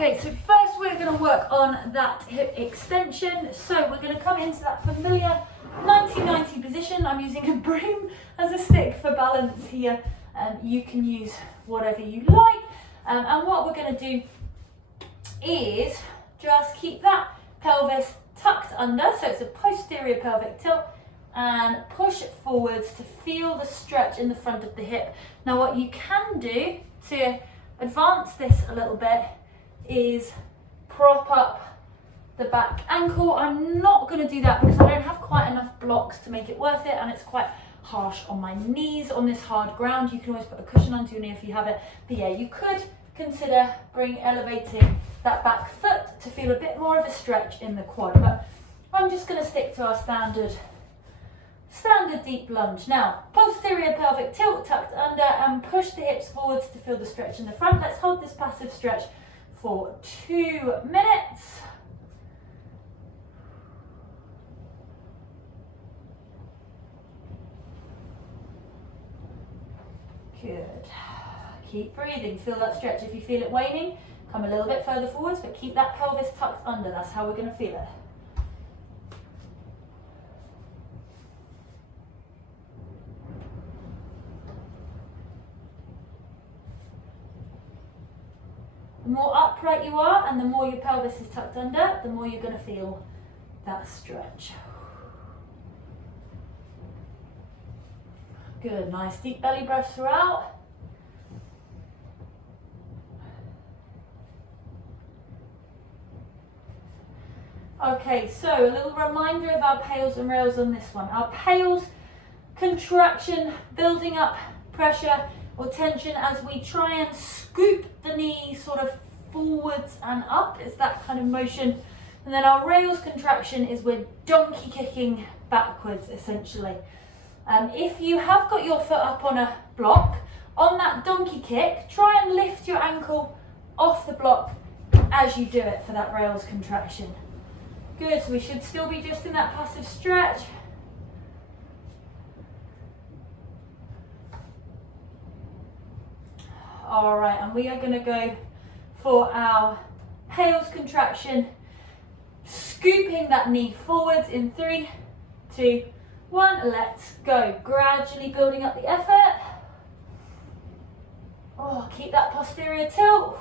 Okay, so first we're going to work on that hip extension. So we're going to come into that familiar 90-90 position. I'm using a broom as a stick for balance here. You can use whatever you like. And what we're going to do is just keep that pelvis tucked under, so it's a posterior pelvic tilt, and push it forwards to feel the stretch in the front of the hip. Now what you can do to advance this a little bit is prop up the back ankle. I'm not going to do that because I don't have quite enough blocks to make it worth it, and it's quite harsh on my knees on this hard ground. You can always put a cushion onto your knee if you have it, but yeah, you could consider elevating that back foot to feel a bit more of a stretch in the quad, but I'm just going to stick to our standard deep lunge. Now, posterior pelvic tilt, tucked under, and push the hips forwards to feel the stretch in the front. Let's hold this passive stretch for 2 minutes. Good. Keep breathing, feel that stretch. If you feel it waning, come a little bit further forwards, but keep that pelvis tucked under. That's how we're going to feel it. The more upright you are and the more your pelvis is tucked under, the more you're going to feel that stretch. Good, nice deep belly breath throughout. Okay, so a little reminder of our pails and rails on this one. Our pails, contraction, building up pressure or tension as we try and scoop the knee sort of forwards and up. It's that kind of motion. And then our rails contraction is we're donkey kicking backwards, essentially. If you have got your foot up on a block, on that donkey kick, try and lift your ankle off the block as you do it for that rails contraction. Good, so we should still be just in that passive stretch. All right, and we are going to go for our pails contraction, scooping that knee forwards in 3, 2, 1, let's go. Gradually building up the effort. Oh, keep that posterior tilt.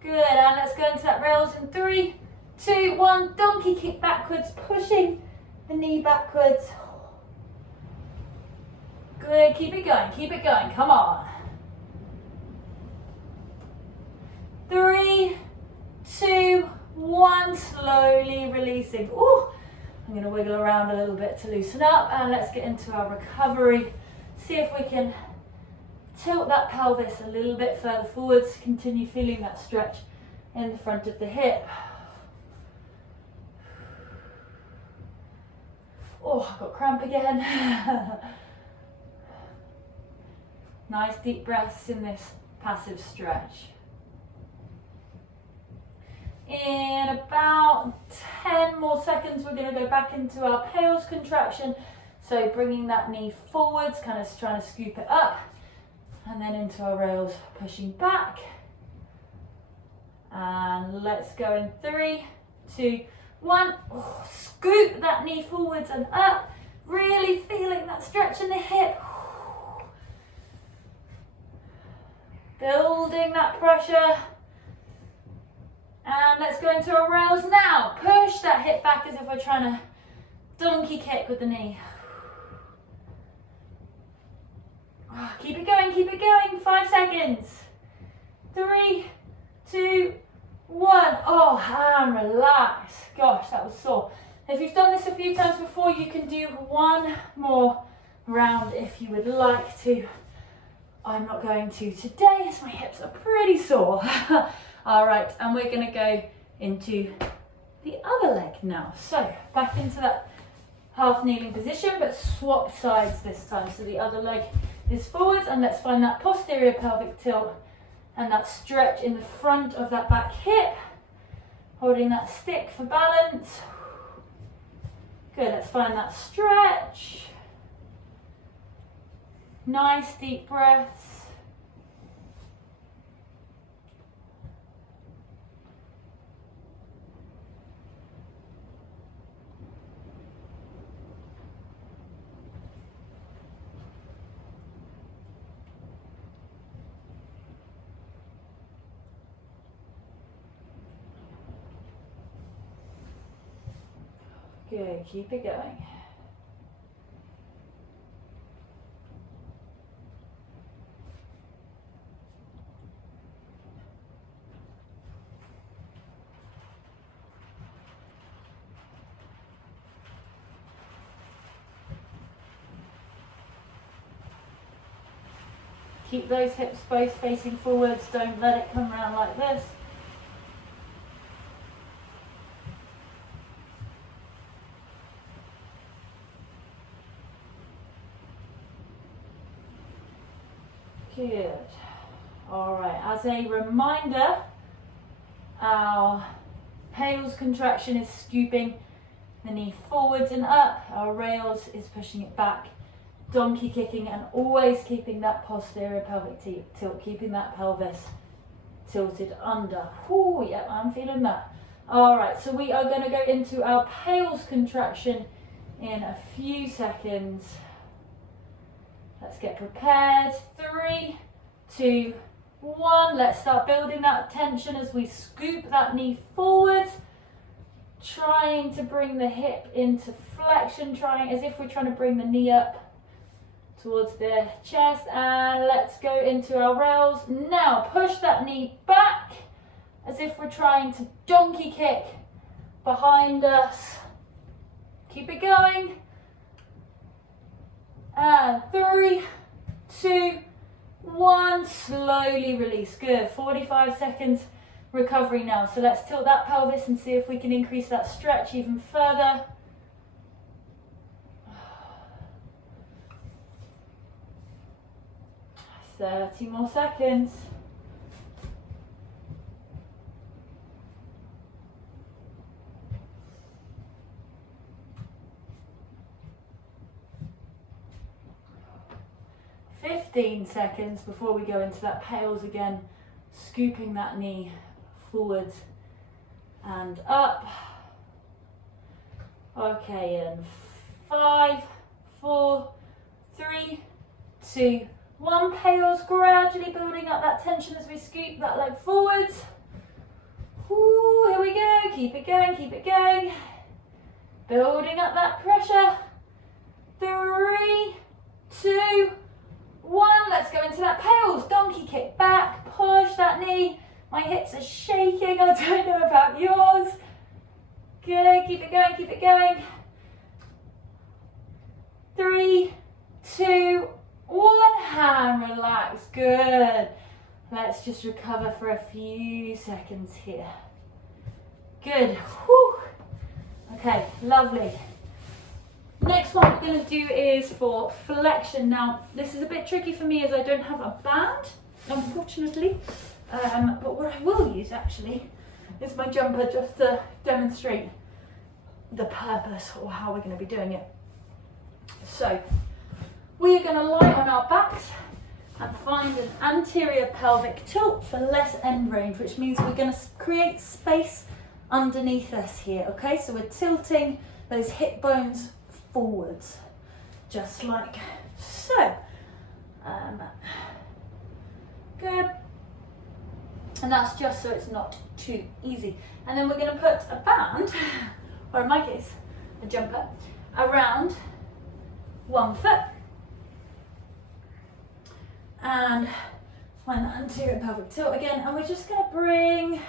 Good, and let's go into that rails in 3, 2, 1, donkey kick backwards, pushing the knee backwards. Good, keep it going, come on. 3, 2, 1, slowly releasing. Ooh, I'm going to wiggle around a little bit to loosen up, and let's get into our recovery. See if we can tilt that pelvis a little bit further forwards, continue feeling that stretch in the front of the hip. Oh, I've got cramp again. Nice deep breaths in this passive stretch. In about 10 more seconds, we're going to go back into our pails contraction. So bringing that knee forwards, kind of trying to scoop it up. And then into our rails, pushing back. And let's go in 3, 2, 1. Oh, scoop that knee forwards and up. Really feeling that stretch in the hip. Building that pressure. And let's go into our rails now. Push that hip back as if we're trying to donkey kick with the knee. Keep it going, 5 seconds. 3, 2, 1. Oh, and relax. Gosh, that was sore. If you've done this a few times before, you can do one more round if you would like to. I'm not going to today as my hips are pretty sore. All right, and we're going to go into the other leg now. So back into that half kneeling position, but swap sides this time. So the other leg is forwards, and let's find that posterior pelvic tilt and that stretch in the front of that back hip. Holding that stick for balance. Good, let's find that stretch. Nice deep breaths. Good, keep it going. Keep those hips both facing forwards, don't let it come around like this. Good. All right, as a reminder, our Hales contraction is scooping the knee forwards and up. Our rails is pushing it back. Donkey kicking and always keeping that posterior pelvic tilt, keeping that pelvis tilted under. Oh, yeah, I'm feeling that. All right, so we are going to go into our Hales contraction in a few seconds. Let's get prepared. 3, 2, 1. Let's start building that tension as we scoop that knee forward, trying to bring the hip into flexion, trying as if we're trying to bring the knee up towards the chest, and let's go into our rails. Now push that knee back as if we're trying to donkey kick behind us. Keep it going. And 3, 2, 1. Slowly release. Good. 45 seconds recovery now. So let's tilt that pelvis and see if we can increase that stretch even further. 30 more seconds. Fifteen seconds before we go into that Hales again, scooping that knee forwards and up. Okay, and 5, 4, 3, 2, 1. Hales, gradually building up that tension as we scoop that leg forwards. Ooh, here we go. Keep it going, keep it going. Building up that pressure. 3, 2, 1. Let's go into that Hales. Donkey kick back. Push that knee. My hips are shaking. I don't know about yours. Good. Keep it going, keep it going. 3, 2, 1. And relax. Good. Let's just recover for a few seconds here. Good. Whew. Okay, lovely. Next one we're going to do is for flexion. Now, this is a bit tricky for me as I don't have a band, unfortunately. But what I will use actually is my jumper just to demonstrate the purpose or how we're going to be doing it. So, we are going to lie on our backs and find an anterior pelvic tilt for less end range, which means we're going to create space underneath us here, okay? So we're tilting those hip bones forwards, just like so. Good. And that's just so it's not too easy. And then we're going to put a band, or in my case, a jumper, around one foot. And find that anterior pelvic tilt again. And we're just going to bring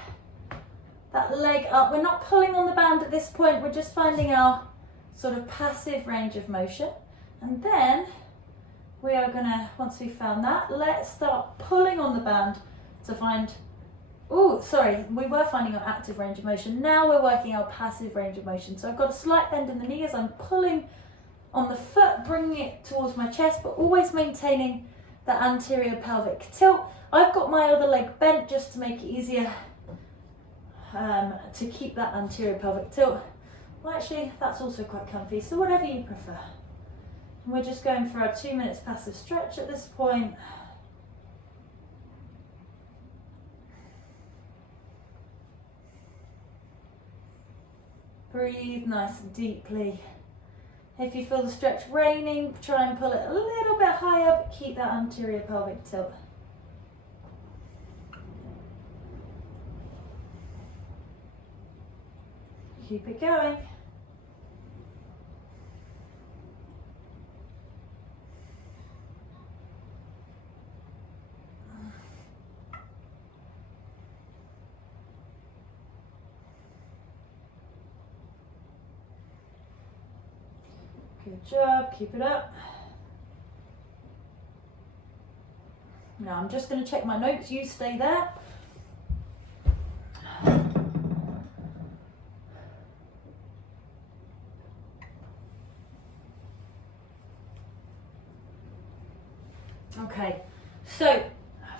that leg up. We're not pulling on the band at this point. We're just finding our sort of passive range of motion. And then we are going to, once we've found that, let's start pulling on the band to find, oh, sorry, we were finding our active range of motion. Now we're working our passive range of motion. So I've got a slight bend in the knee as I'm pulling on the foot, bringing it towards my chest, but always maintaining the anterior pelvic tilt. I've got my other leg bent just to make it easier to keep that anterior pelvic tilt. Well, actually, that's also quite comfy, so whatever you prefer. And we're just going for our 2 minutes passive stretch at this point. Breathe nice and deeply. If you feel the stretch raining, try and pull it a little bit higher, but keep that anterior pelvic tilt. Keep it going. Good job, keep it up. Now I'm just going to check my notes, you stay there. Okay, so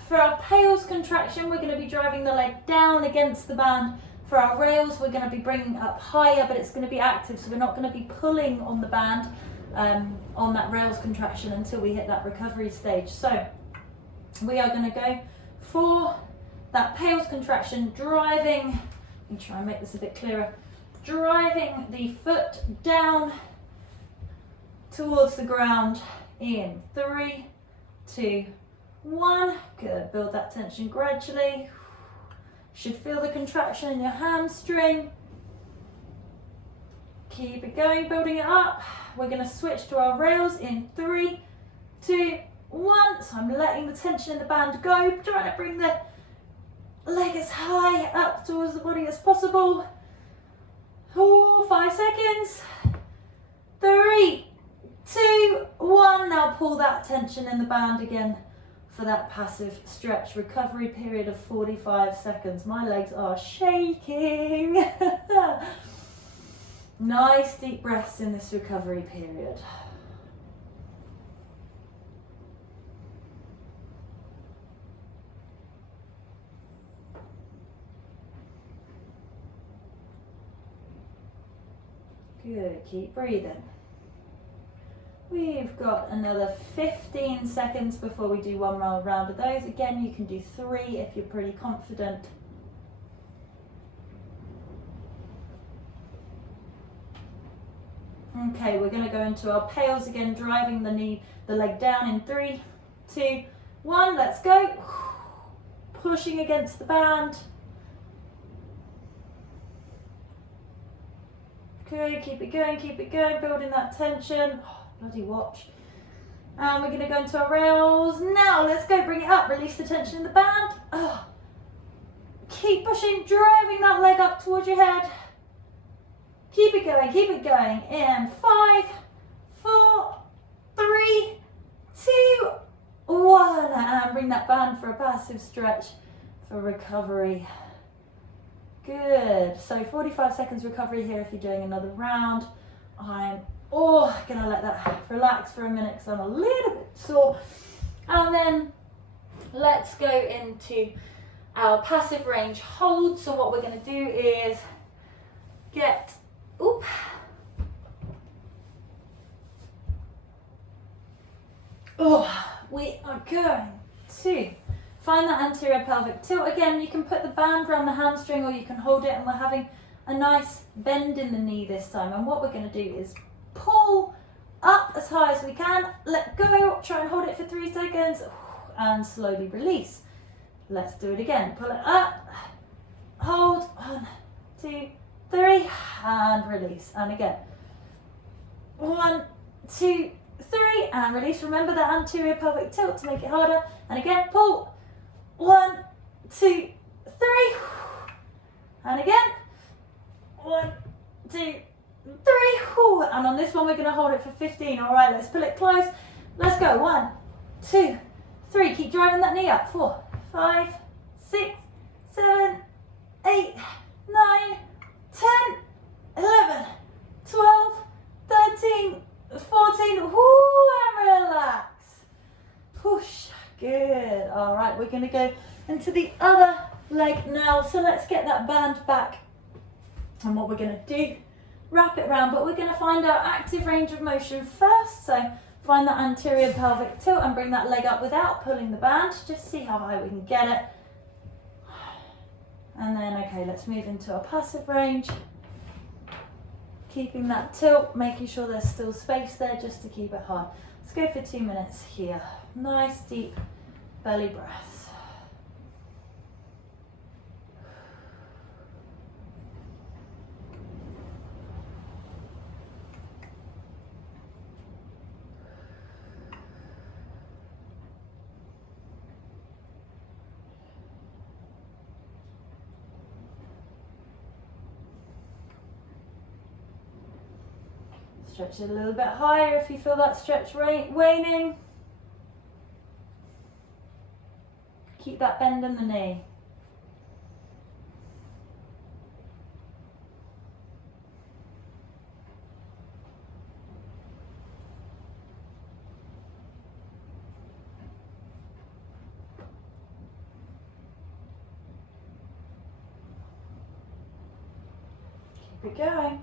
for our pails contraction, we're going to be driving the leg down against the band. For our rails, we're going to be bringing up higher, but it's going to be active, so we're not going to be pulling on the band on that rails contraction until we hit that recovery stage. So we are going to go for that pails contraction, driving, let me try and make this a bit clearer, driving the foot down towards the ground in 3, 2, 1. Good, build that tension gradually. Should feel the contraction in your hamstring. Keep it going, building it up. We're going to switch to our rails in 3, 2, 1. So I'm letting the tension in the band go, trying to bring the leg as high up towards the body as possible. 5 seconds. 3, 2, 1. Now pull that tension in the band again for that passive stretch recovery period of 45 seconds. My legs are shaking. Nice deep breaths in this recovery period. Good, keep breathing. We've got another 15 seconds before we do one more round of those. Again, you can do 3 if you're pretty confident. Okay, we're going to go into our pails again, driving the leg down in 3, 2, 1. Let's go. Pushing against the band. Okay, keep it going, building that tension. Bloody watch. And we're going to go into our rails. Now, let's go, bring it up, release the tension in the band. Keep pushing, driving that leg up towards your head. Keep it going. In 5, 4, 3, 2, 1. And bring that band for a passive stretch for recovery. Good. So 45 seconds recovery here if you're doing another round. I'm gonna let that relax for a minute because I'm a little bit sore. And then let's go into our passive range hold. So what we're gonna do is we are going to find that anterior pelvic tilt. Again, you can put the band around the hamstring or you can hold it, and we're having a nice bend in the knee this time. And what we're going to do is pull up as high as we can, let go, try and hold it for 3 seconds, and slowly release. Let's do it again. Pull it up, hold, 1, 2, 3, and release. And again, 1, 2, 3, and release. Remember that anterior pelvic tilt to make it harder. And again, pull, 1, 2, 3, and again, 1, 2, 3, and on this one we're going to hold it for 15. All right, let's pull it close. Let's go. 1, 2, 3. Keep driving that knee up. 4, 5, 6, 7, 8, 9, 10, 11, 12, 13, 14. And relax. Push. Good. All right, we're going to go into the other leg now. So let's get that band back. And what we're going to do, wrap it around, but we're going to find our active range of motion first. So find that anterior pelvic tilt and bring that leg up without pulling the band. Just see how high we can get it. And then, okay, let's move into our passive range. Keeping that tilt, making sure there's still space there just to keep it hard. Let's go for 2 minutes here. Nice deep belly breaths. Stretch it a little bit higher if you feel that stretch waning. Keep that bend in the knee. Keep it going.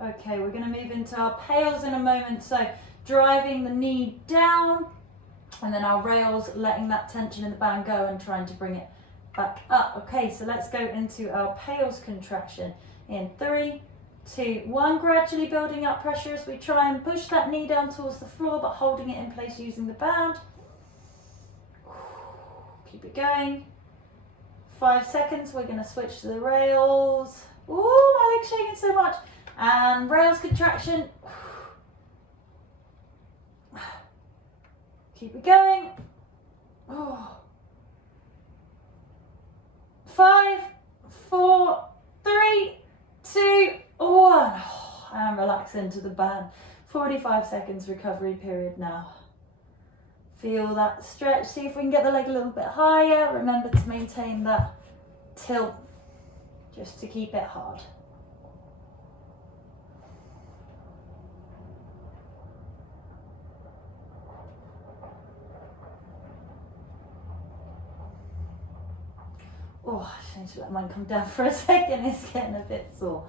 Okay, we're going to move into our pails in a moment. So driving the knee down and then our rails, letting that tension in the band go and trying to bring it back up. Okay, so let's go into our pails contraction in 3, 2, 1. Gradually building up pressure as we try and push that knee down towards the floor, but holding it in place using the band. Keep it going. 5 seconds, we're going to switch to the rails. Ooh, my leg's shaking so much. And rails contraction. Keep it going. Oh. 5, 4, 3, 2, 1. And relax into the band. 45 seconds recovery period now. Feel that stretch. See if we can get the leg a little bit higher. Remember to maintain that tilt just to keep it hard. Oh, I need to let mine come down for a second, it's getting a bit sore.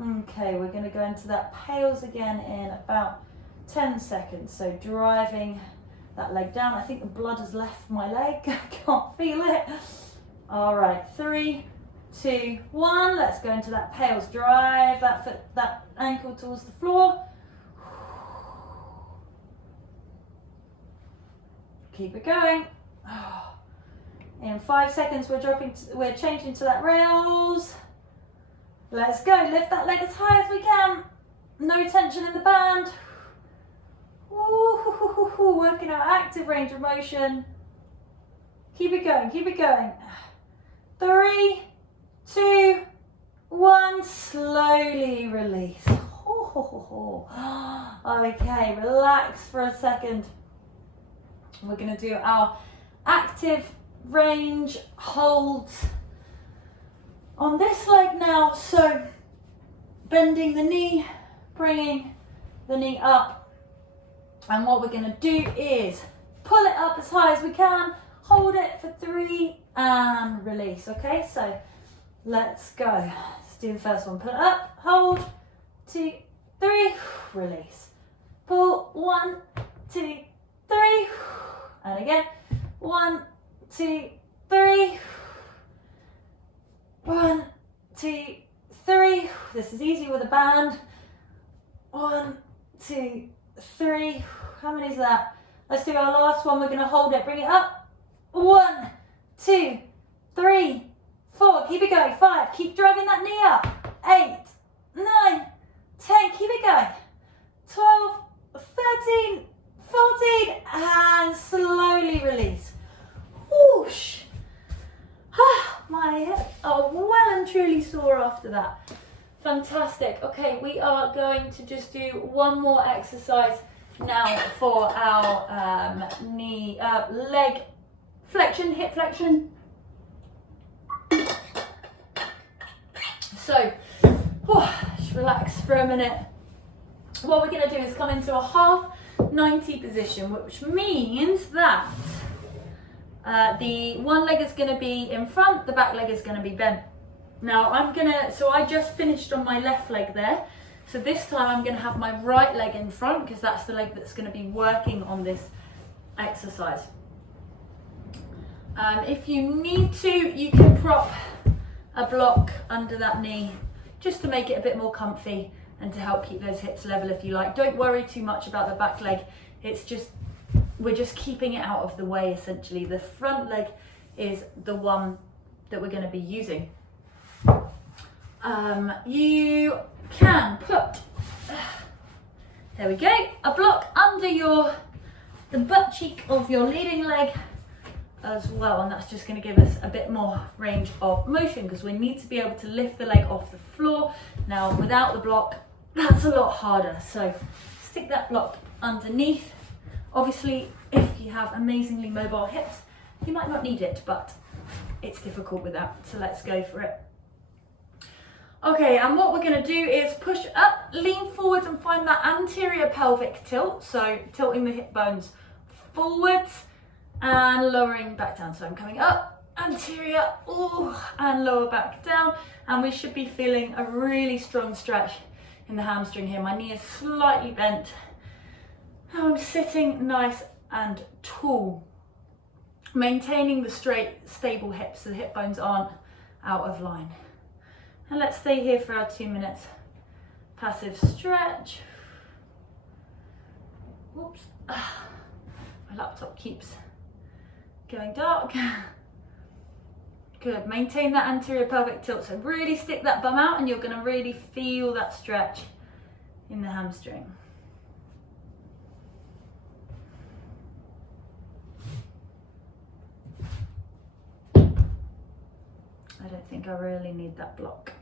Okay, we're going to go into that pails again in about 10 seconds. So driving that leg down. I think the blood has left my leg, I can't feel it. All right, 3, 2, 1. Let's go into that pails. Drive that foot, that ankle towards the floor. Keep it going. In 5 seconds, we're changing to that rails. Let's go, lift that leg as high as we can. No tension in the band. Ooh, working our active range of motion. Keep it going, keep it going. 3, 2, 1, slowly release. Okay, relax for a second. We're gonna do our active range holds on this leg now. So bending the knee, bringing the knee up, and what we're going to do is pull it up as high as we can, hold it for 3 and release. Okay, so let's go. Let's do the first one. Pull it up, hold, 2, 3, release. Pull, 1, 2, 3, and again, 1, 2, 3. 1, 2, 3. This is easy with a band. 1, 2, 3. How many is that? Let's do our last one. We're going to hold it. Bring it up. 1, 2, 3, 4. Keep it going. 5. Keep driving that knee up. 8, 9, 10. Keep it going. 12, 13, 14. And slowly release. Whoosh. My hips are well and truly sore after that. Fantastic. Okay, we are going to just do one more exercise now for our knee, leg flexion, hip flexion. So, just relax for a minute. What we're going to do is come into a half 90 position, which means that the one leg is going to be in front, the back leg is going to be bent. Now I just finished on my left leg there. So this time I'm going to have my right leg in front because that's the leg that's going to be working on this exercise. If you need to, you can prop a block under that knee just to make it a bit more comfy and to help keep those hips level if you like. Don't worry too much about the back leg. It's just, we're just keeping it out of the way essentially. The front leg is the one that we're going to be using. You can put, there we go, a block under the butt cheek of your leading leg as well, and that's just going to give us a bit more range of motion because we need to be able to lift the leg off the floor. Now without the block, that's a lot harder, so stick that block underneath. Obviously, if you have amazingly mobile hips, you might not need it, but it's difficult with that, so let's go for it. Okay, and what we're going to do is push up, lean forwards and find that anterior pelvic tilt, so tilting the hip bones forwards and lowering back down. So I'm coming up, anterior, ooh, and lower back down, and we should be feeling a really strong stretch in the hamstring here. My knee is slightly bent. I'm sitting nice and tall, maintaining the straight, stable hips so the hip bones aren't out of line. And let's stay here for our 2 minutes. Passive stretch. Whoops. My laptop keeps going dark. Good, maintain that anterior pelvic tilt. So really stick that bum out and you're gonna really feel that stretch in the hamstring. I don't think I really need that block.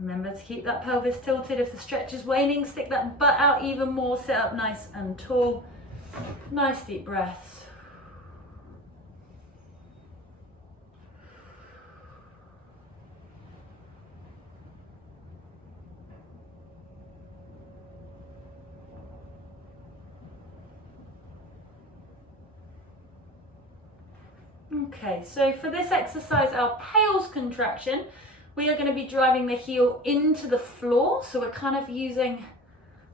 Remember to keep that pelvis tilted. If the stretch is waning, stick that butt out even more, sit up nice and tall. Nice deep breaths. Okay, so for this exercise, our pales contraction, we are going to be driving the heel into the floor. So we're kind of using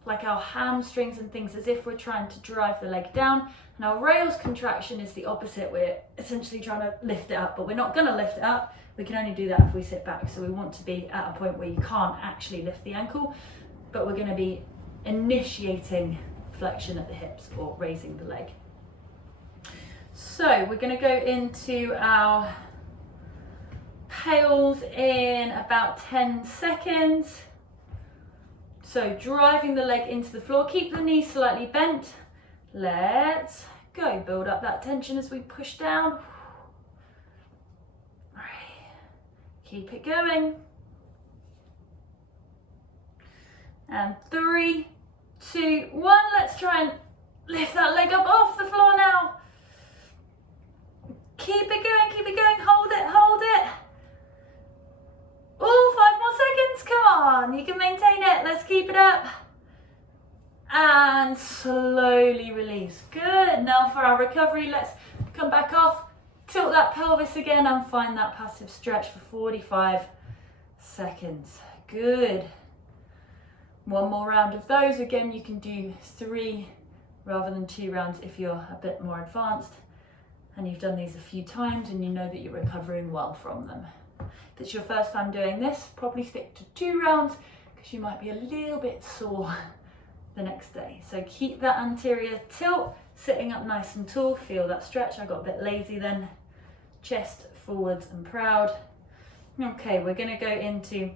like our hamstrings and things as if we're trying to drive the leg down. And our rails contraction is the opposite. We're essentially trying to lift it up, but we're not going to lift it up. We can only do that if we sit back. So we want to be at a point where you can't actually lift the ankle, but we're going to be initiating flexion at the hips or raising the leg. So we're going to go into our pales in about 10 seconds. So driving the leg into the floor, keep the knee slightly bent. Let's go. Build up that tension as we push down. Keep it going. And 3, 2, 1. Let's try and lift that leg up off the floor now. Keep it going, hold it. Oh, 5 more seconds, come on, you can maintain it, let's keep it up. And slowly release, good. Now for our recovery, let's come back off, tilt that pelvis again and find that passive stretch for 45 seconds, good. One more round of those, again you can do 3 rather than 2 rounds if you're a bit more advanced. And you've done these a few times and you know that you're recovering well from them. If it's your first time doing this, probably stick to 2 rounds because you might be a little bit sore the next day. So keep that anterior tilt, sitting up nice and tall, feel that stretch. I got a bit lazy then. Chest forwards and proud. Okay, we're going to go into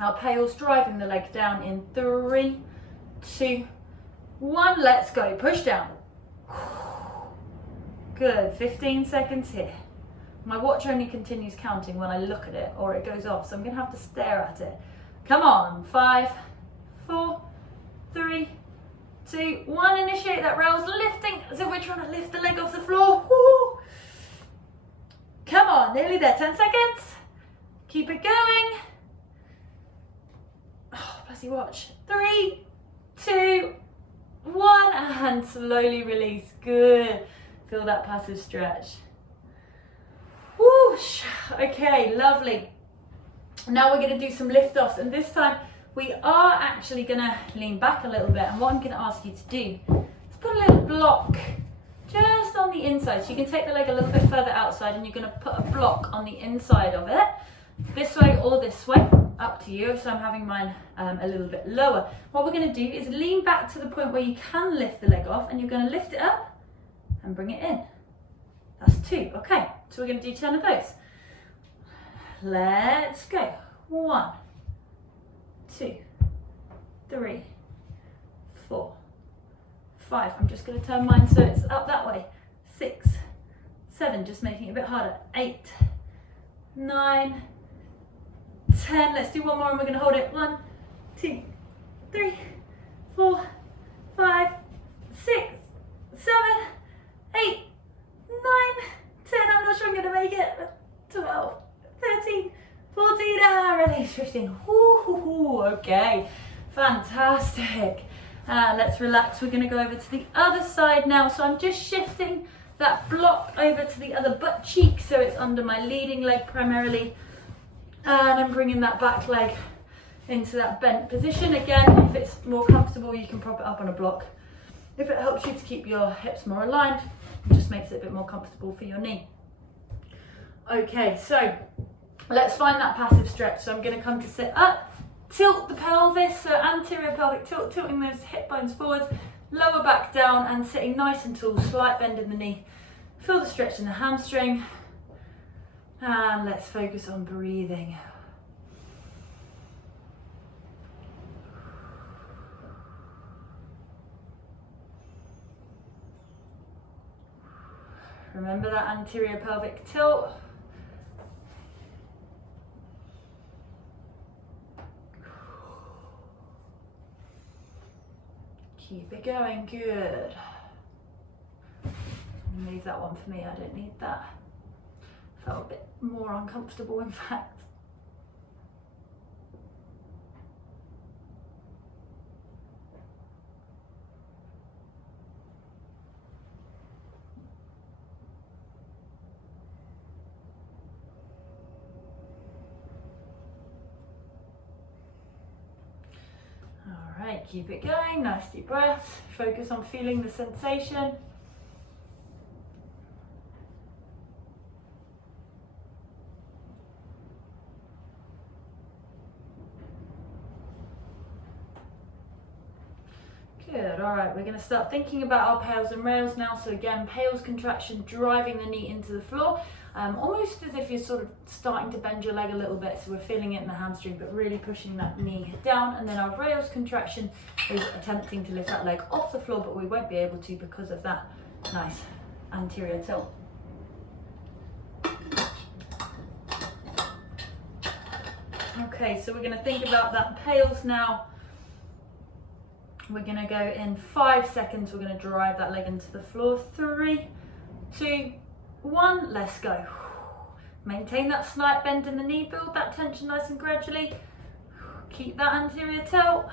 our pales, driving the leg down in 3, 2, 1. Let's go, push down. Good, 15 seconds here. My watch only continues counting when I look at it or it goes off, so I'm gonna have to stare at it. Come on, 5, 4, 3, 2, 1. Initiate that rails, lifting as if we're trying to lift the leg off the floor. Woo. Come on, nearly there, 10 seconds. Keep it going. Oh, bloody watch. 3, 2, 1, and slowly release, good. Feel that passive stretch. Whoosh. Okay, lovely. Now we're going to do some lift offs, and this time we are actually going to lean back a little bit, and what I'm going to ask you to do is put a little block just on the inside. So you can take the leg a little bit further outside, and you're going to put a block on the inside of it, this way or this way, up to you. So I'm having mine a little bit lower. What we're going to do is lean back to the point where you can lift the leg off, and you're going to lift it up and bring it in. That's 2. Okay, so we're going to do 10 of those. Let's go. 1, 2, 3, 4, 5. I'm just going to turn mine so it's up that way. 6, 7, just making it a bit harder. 8, 9, 10. Let's do one more and we're going to hold it. 1, 2, 3, 4, 5, 6, 7, 8, 9, 10. I'm not sure I'm going to make it. 12, 13, 14, release, 15. Okay, fantastic. Let's relax. We're going to go over to the other side now. So I'm just shifting that block over to the other butt cheek, so it's under my leading leg primarily. And I'm bringing that back leg into that bent position. Again, if it's more comfortable, you can prop it up on a block. If it helps you to keep your hips more aligned, it just makes it a bit more comfortable for your knee. Okay, so let's find that passive stretch. So I'm going to come to sit up, tilt the pelvis, so anterior pelvic tilt, tilting those hip bones forward, lower back down and sitting nice and tall, slight bend in the knee. Feel the stretch in the hamstring. And let's focus on breathing. Remember that anterior pelvic tilt. Keep it going, good. Leave that one for me, I don't need that. Felt a bit more uncomfortable in fact. Alright, keep it going, nice deep breaths. Focus on feeling the sensation. Good, alright, we're going to start thinking about our pales and rails now. So again, pales contraction, driving the knee into the floor, almost as if you're sort of starting to bend your leg a little bit, so we're feeling it in the hamstring, but really pushing that knee down. And then our rails contraction is attempting to lift that leg off the floor, but we won't be able to because of that nice anterior tilt. Okay, so we're going to think about that pales now. We're going to go in 5 seconds. We're going to drive that leg into the floor. 3, 2, 1, let's go. Maintain that slight bend in the knee, build that tension nice and gradually. Keep that anterior tilt.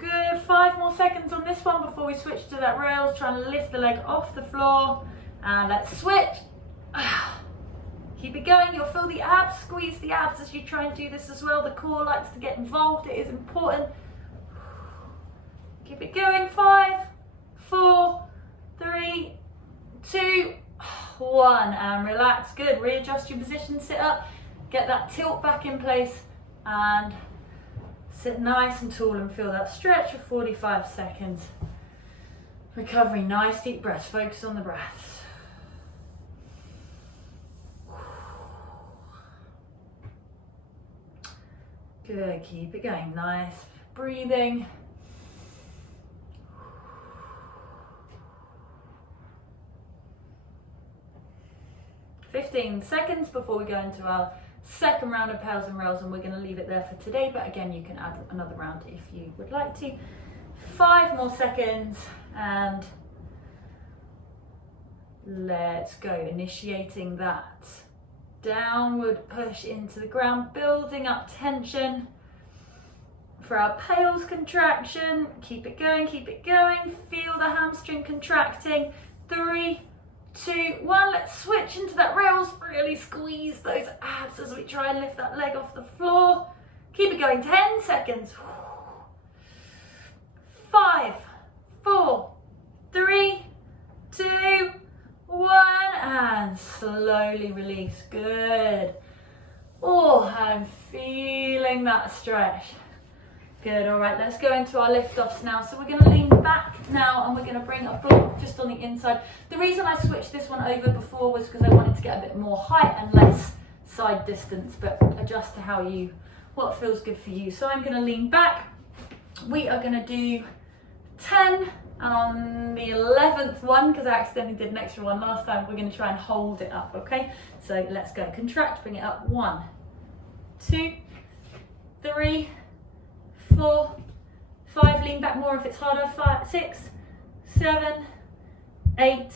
Good, 5 more seconds on this one before we switch to that rails, trying to lift the leg off the floor. And let's switch. Keep it going, you'll feel the abs, squeeze the abs as you try and do this as well. The core likes to get involved, it is important. Keep it going, 5, 4, 3, 2, 1, and relax. Good, readjust your position, sit up, get that tilt back in place, and sit nice and tall and feel that stretch for 45 seconds. Recovery, nice deep breaths, focus on the breaths. Good, keep it going, nice breathing. "15 seconds before we go into our second round of pales and rails, and we're going to leave it there for today, but again you can add another round if you would like to. 5 more seconds and let's go. Initiating that downward push into the ground, building up tension for our pales contraction. Keep it going, feel the hamstring contracting. 3, 2, 1. Let's switch into that rails. Really squeeze those abs as we try and lift that leg off the floor. Keep it going, 10 seconds. 5, 4, 3, 2, 1, and slowly release. Good. Oh, I'm feeling that stretch. Good, all right, let's go into our lift-offs now. So we're gonna lean back now and we're gonna bring a block just on the inside. The reason I switched this one over before was because I wanted to get a bit more height and less side distance, but adjust to what feels good for you. So I'm gonna lean back. We are gonna do 10, and on the 11th one, because I accidentally did an extra one last time, we're gonna try and hold it up, okay? So let's go, contract, bring it up. 1, 2, 3, 4, 5, lean back more if it's harder. 5, 6, 7, 8,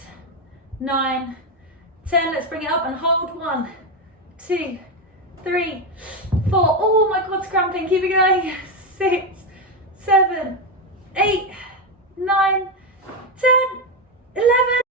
9, 10. Let's bring it up and hold. 1, 2, 3, 4. Oh, my quad's cramping. Keep it going. 6, 7, 8, 9, 10, 11.